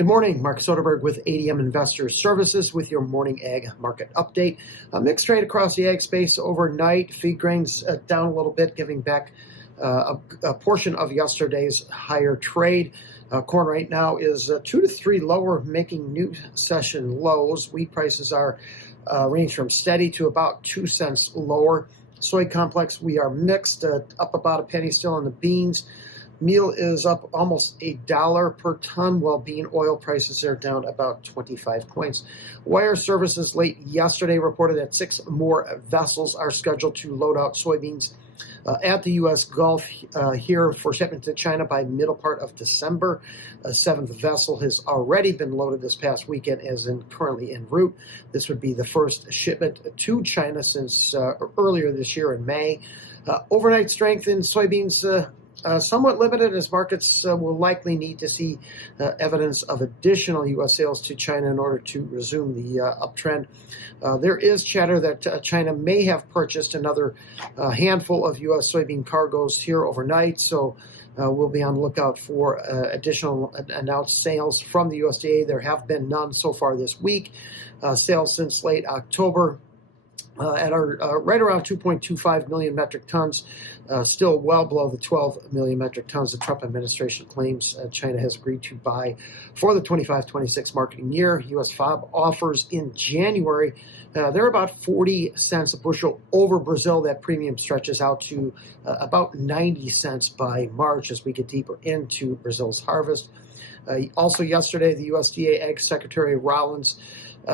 Good morning, Mark Soderberg with ADM Investor Services with your morning ag market update. A mixed trade across the ag space overnight. Feed grains down a little bit, giving back a portion of yesterday's higher trade. Corn right now is 2 to 3 lower, making new session lows. Wheat prices are range from steady to about 2 cents lower. Soy complex, we are mixed, up about a penny still on the beans. Meal is up almost $1 per ton, while bean oil prices are down about 25 points. Wire Services late yesterday reported that 6 more vessels are scheduled to load out soybeans at the U.S. Gulf here for shipment to China by middle part of December. A 7th vessel has already been loaded this past weekend, as in currently en route. This would be the first shipment to China since earlier this year in May. Overnight strength in soybeans somewhat limited, as markets will likely need to see evidence of additional U.S. sales to China in order to resume the uptrend. There is chatter that China may have purchased another handful of U.S. soybean cargoes here overnight, so we'll be on the lookout for additional announced sales from the USDA. There have been none so far this week. Sales since late October at our right around 2.25 million metric tons, still well below the 12 million metric tons the Trump administration claims China has agreed to buy for the 25-26 marketing year. U.S. FOB offers in January, they're about 40 cents a bushel over Brazil. That premium stretches out to about 90 cents by March as we get deeper into Brazil's harvest. Also yesterday, the USDA Ag Secretary Rollins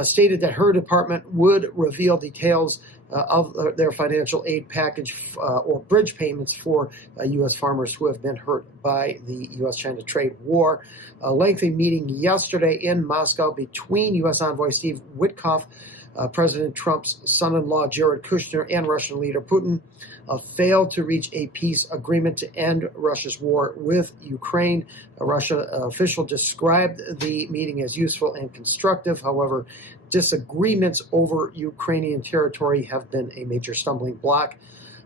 stated that her department would reveal details of their financial aid package or bridge payments for U.S. farmers who have been hurt by the U.S.-China trade war. A lengthy meeting yesterday in Moscow between U.S. envoy Steve Witkoff, President Trump's son-in-law Jared Kushner, and Russian leader Putin failed to reach a peace agreement to end Russia's war with Ukraine. A Russia official described the meeting as useful and constructive. However, disagreements over Ukrainian territory have been a major stumbling block.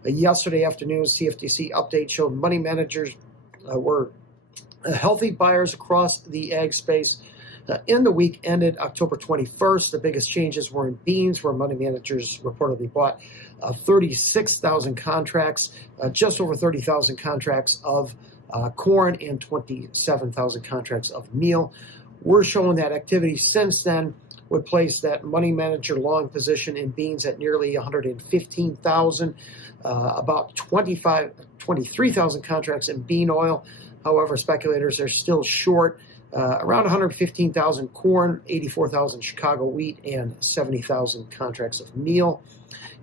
Yesterday afternoon's CFTC update showed money managers were healthy buyers across the ag space. In the week ended October 21st, the biggest changes were in beans, where money managers reportedly bought 36,000 contracts, just over 30,000 contracts of corn, and 27,000 contracts of meal. We're showing that activity since then would place that money manager long position in beans at nearly 115,000, about 23,000 contracts in bean oil. However, speculators are still short. Around 115,000 corn, 84,000 Chicago wheat, and 70,000 contracts of meal.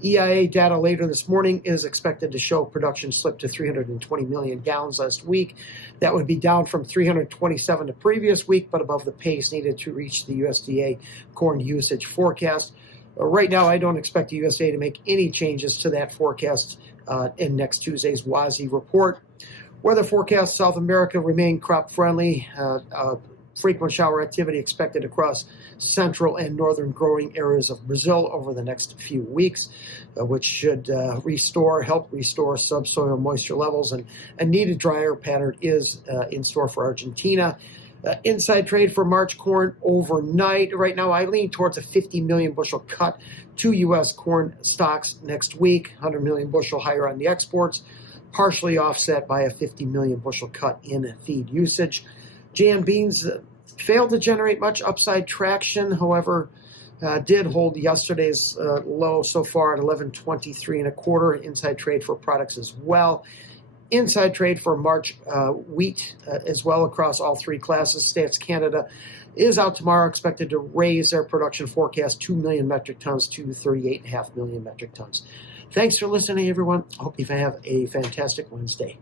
EIA data later this morning is expected to show production slipped to 320 million gallons last week. That would be down from 327 the previous week, but above the pace needed to reach the USDA corn usage forecast. Right now, I don't expect the USDA to make any changes to that forecast in next Tuesday's WASI report. Weather forecasts: South America remain crop friendly. Frequent shower activity expected across central and northern growing areas of Brazil over the next few weeks, which should help restore subsoil moisture levels, and a needed drier pattern is in store for Argentina. Inside trade for March corn overnight. Right now, I lean towards a 50 million bushel cut to U.S. corn stocks next week, 100 million bushel higher on the exports, partially offset by a 50 million bushel cut in feed usage. JM beans failed to generate much upside traction, however, did hold yesterday's low so far at 11.23 1/4. Inside trade for products as well. Inside trade for March wheat as well across all 3 classes. Stats Canada is out tomorrow, expected to raise their production forecast 2 million metric tons to 38.5 million metric tons. Thanks for listening, everyone. I hope you have a fantastic Wednesday.